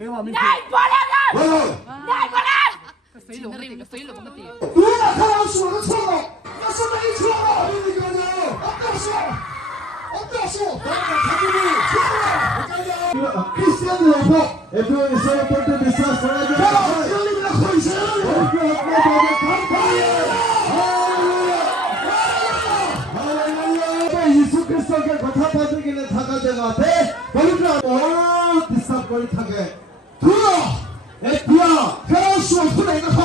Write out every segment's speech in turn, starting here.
ได้พอแล้วนะได้พอแล้ว飞龙那个飞龙那个点。如果看到鼠的错了，那是没错了。另一个人，Christian Lopo, everyone is so important to discuss for us. Come on, you're living a crazy life. 예수 그리스도께 거듭나기는 사가자가 돼. 우리가 오 디스탑거리 타게. 두어, 에피아, 페라수와 후레가 하.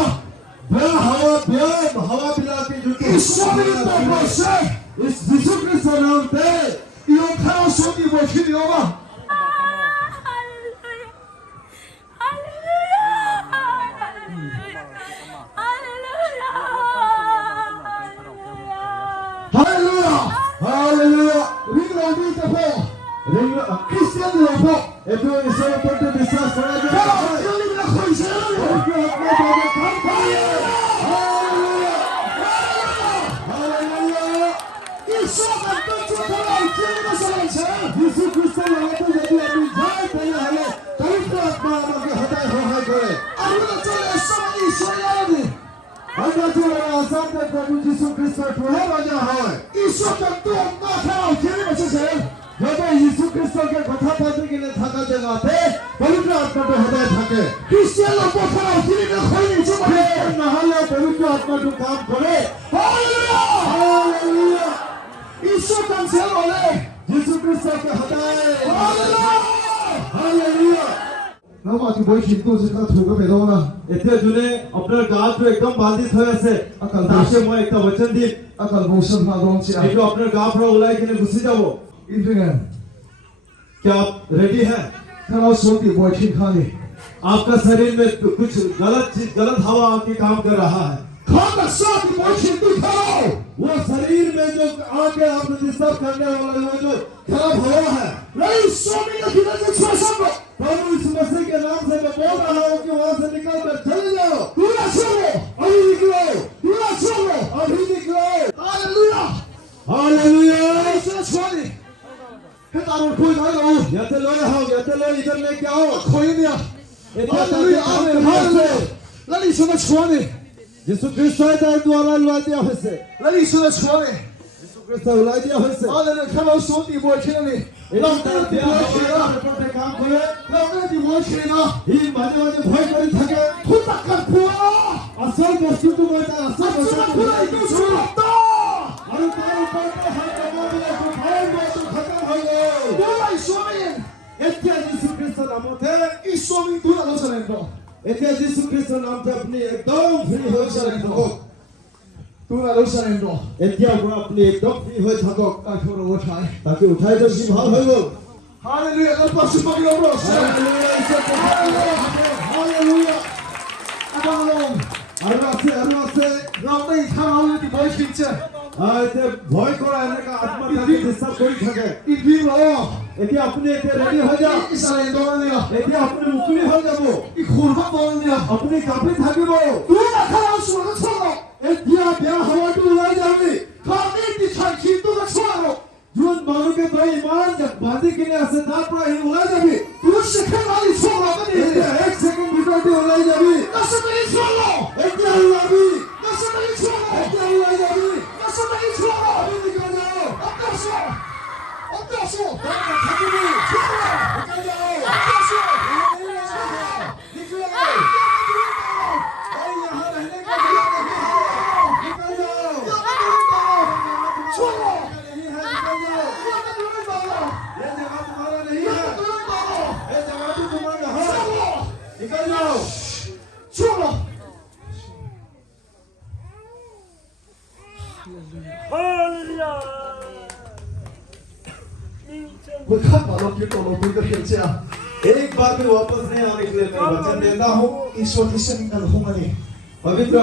हवा पिला के जो यीशु क्रिस्त नाम पे यो खाओ सोती वो खिली होगा hallelujah ring lo di te po ring lo Christian lo po everyone is so important to discuss for us come on you're living a crazy 예수 그리스도의 영광을 얘기하는 잘 되어야 해. 다윗의 아빠에게 하다에 허하거래. 아무나 전에 소망이 있어야 돼. 안다지와 산대 거부 예수 그리스도를 부활하자 하여. 이 수업은 또 나타나 기회를 주세요. 여자 예수 그리스도께 거듭나기는 사가자가 돼. 다윗의 아빠도 하다에 타게. 크리스티안로 못하나 기회를 거의 주마. 그래 나하려 다윗의 아빠도 감 거래. 할렐루야. 할렐루야. 이 수업은 제로래. 예수 그리스도께 하다에 hallelujah हम आज कोई शिकतो जिसका थोड़ा बेदोना इतने जुने अपने गाल पे एकदम बांधित हुए से ताशे मैं एक वचन दी अकल मोशन ना दोंचिया जो अपने गाल पर उलाई के लिए घुसी जाओ इंद्रियन क्या आप रेडी हैं करो सोती बोझी खाली आपका शरीर में कुछ गलत हवा आके काम कर रहा है खाना सोती बोझी दिखाओ वो शरीर में जो आके आपको डिस्टर्ब करने वाला वो जो खराब हवा है नहीं सोमी का किधर से छुआ सब प्रभु यीशु मसीह के नाम से मैं बोल रहा हूँ कि वहाँ से निकल कर चले जाओ पूरा छोड़ो अभी निकलो पूरा छोड़ो अभी निकलो हालेलुया हालेलुया इसे छोड़ी हे तारों कोई ना लो याते लो इधर लेके आओ कोई नहीं हालेलुया आमीन हालेलुया लली सुना छोड़ी यीशु क्रिस्त द्वारा उला दिया हुआ लली सुना छोड़ी यीशु क्रिस्त उला दिया हुआ हालेलुया करो सोती बोझी नहीं लौटने दी बोझी काम करे लौटने दी बोझी ना ही माने भय करी थके खुदा कर पुआ असल वस्तु तो बोलता असल वस्तु पूरा इको छोड़ता अरे तार ऊपर पे हाथ लगा दिया तो भय वस्तु खत्म हो गए पूरा सोमी एत्या यीशु क्रिस्त नाम थे 이 소미 누가 넣었는데 एत्या यीशु क्रिस्त नाम थे अपनी एकदम फ्री हो जाए तो 누가 넣었는데 एत्या वो अपनी एकदम फ्री हो थको 앞으로 오타이 ताकि उठाए तो शिव हाल हो 할렐루야 너 박수 받기 어려워 हालेलुया इसे हालेलुया 아방롱 अरवासे 라운드 상하우디 멋있지 आते भय करा है का आत्मा का डिस्टर्ब कोई थके 이 비로 एत्या अपने रेडी हो जा 이스라엘 동안이야 एत्या अपने मुक्ति हो जाबो 이 고르바 동안이야 अपने काफी थाकिबो 누가 가라우스가 쳐도 एत्या क्या हवा तो उड़ा जाबी 가게디 차키 누가 쳐도 जुन मानो के भाई ईमान जब बांधे के लिए असदार पर ही उड़ा जाबी 누가 시켜나리 쳐도 एत्या एक सेकंड बिता के उड़ा जाबी 나서들이 쳐도 एत्या उड़ाबी 나서들이 쳐도 एत्या उड़ा जाबी 나서들이 쳐도 अभी निकल जाओ 어떠소 어떠소 ताकि थाकिबी निकल जाओ 어떠소 निकलो भाई यहाँ रहने का निकल जाओ 쳐도 नहीं है निकल जाओ ये जगह तुम्हारा नहीं है ये जगह भी तुम्हारा है निकल जाओ 쳐도 뭐 칸바로 길도 높은 거 현재야 एक बार भी वापस नहीं आने के लिए मैं वचन देता हूँ ईश्वर की शक्ति होमनी पवित्र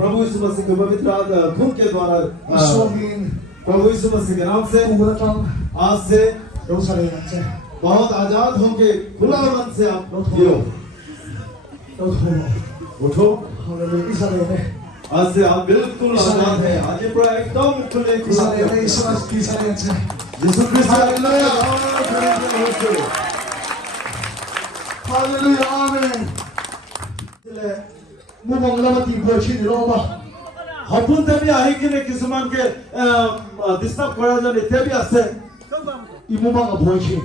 प्रभु यीशु मसीह के पवित्र खून के द्वारा ईश्वर인 प्रभु यीशु मसीह के नाम से 공부했던 आज से 용사를 했지 बहुत आजाद होके खुला मन से आप जियो 너도 उठो 할렐루야 이스라엘에 आज से आप बिल्कुल आजाद है आज ये पूरा एकदम खुले 이스라엘에 이스라엘에 यीशु क्रिस्त hallelujah Hallelujah, amen. Mumang lamati boichin roba. সপোন দেবী আহি কিনে কিছুমানকে ডিস্টার্ব কৰা যেন এতিয়া বি আছে Imumang boichin.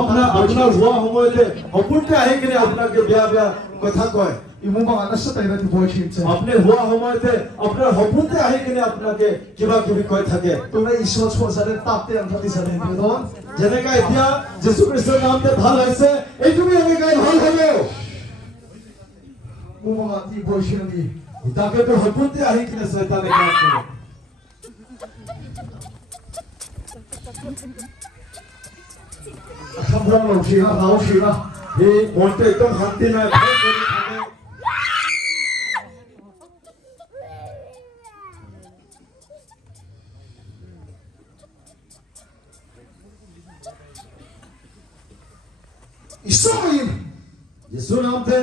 আপোনাৰ হোৱা সময়তে সপোনতে আহি কিনে আপোনাকে বেয়া বেয়া কথা কয় Imumang nasa tayo natin boichin. আপুনি হোৱা সময়তে আপোনাৰ সপোনতে আহি কিনে আপোনাকে কিবা কিবি কৈ থাকে Tunay iswa sa rin tapte ang kati sa rin. Doon. যেনেকা এতিয়া যীশু খ্ৰীষ্টৰ নামতে ভাল হৈছে এইটো বি এনেকাই ভাল হ'ব Mumang ati boichin ni. তাকেতো সপোনতে আহি কিনে শয়তানে কাম কৰে Kamrang lo siya, lao siya. এই মনটো একদম শান্তি নাই ভয় কৰি থাকে Isuin. যীশু নামতে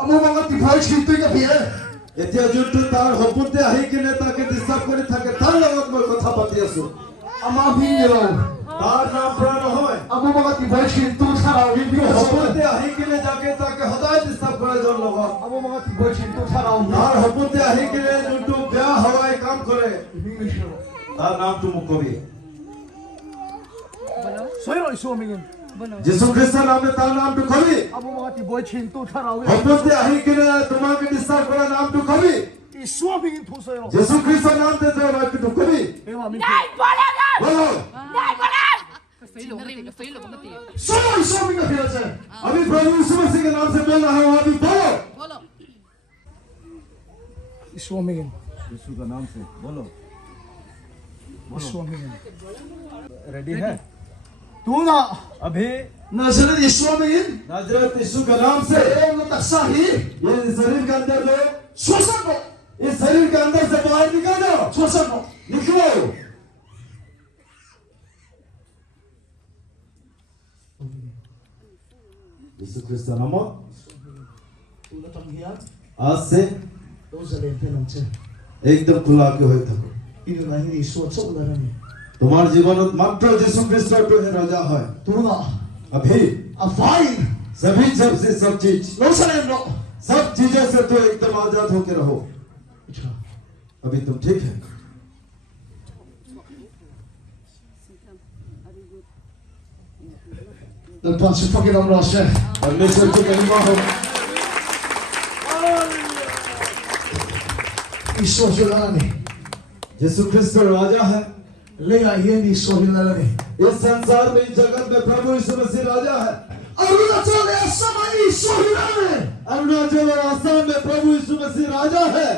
Amumang ati boichin tuyo ka biya. এতিয়া যোনটো তাৰ সপোনতে আহি কিনে তাকে ডিস্টাৰ্ব কৰি থাকে তাৰ লগত মই কথা পাতি আছো Ama binyo. তাৰ নাম পৰা নহয় Amumang ati boichin tuyo sa lao binyo. সপোনতে আহি কিনে যাকে তাকে সদায় ডিস্টাৰ্ব কৰে জন লগত Amumang ati boichin tuyo sa lao তাৰ সপোনতে আহি কিনে যোনটো বেয়া হাৱাই কাম কৰে binyo. তাৰ নামটো মোক কবি Soy isumingin. যীশু খ্ৰীষ্টৰ নামে তাৰ নামটো কবি Amumang ati boichin tuyo sa lao. সপোনতে আহি কিনে তোমাকে ডিস্টাৰ্ব কৰা নামটো কবি Isumingin po sa'yo. যীশু খ্ৰীষ্টৰ নামতে তই নামটো কবি Ewa min. Dai bola! বলো Dai bola! Soy isumingin biya sa. अभी प्रभु यीशु मसीह के नाम से बोल रहा हूँ अभी बोलो Isumingin. यीशु का नाम से बोलो Isumingin. रेडी है Tuna. अभी Nazaret isumingin. नाजरत यीशु का नाम से Ayong nataksahi. ये शरीर के अंदर लो Suwasan mo. इस शरीर के अंदर से बाहर निकालो Suwasan mo. निकलो यीशु ख्रिस्त नाम Tuna tanghiyan. आज से Doon sa lente ng siya. एकदम खुला के हो थको Inunahin isuot sa unaran niya. तुम्हार जीवन मात्र यीशु ख्रिस्त तो है राजा है Tuna. अभी Afain. सभी सब से सब चीज Doon sa lento. सब चीजें से तो एकदम आजाद होकर रहो Ito. अभी तुम ठीक है Nagpansin pa kinang rasa. परमेश्वर की महिमा हो Isuot sa unaran niya. यीशु ख्रिस्त राजा है Leia iyan isuot sa unaran niya. इस संसार में इस जगत में प्रभु यीशु मसीह राजा है Arunachal na sama isuot sa unaran niya. Arunachal और आसाम में प्रभु यीशु मसीह राजा है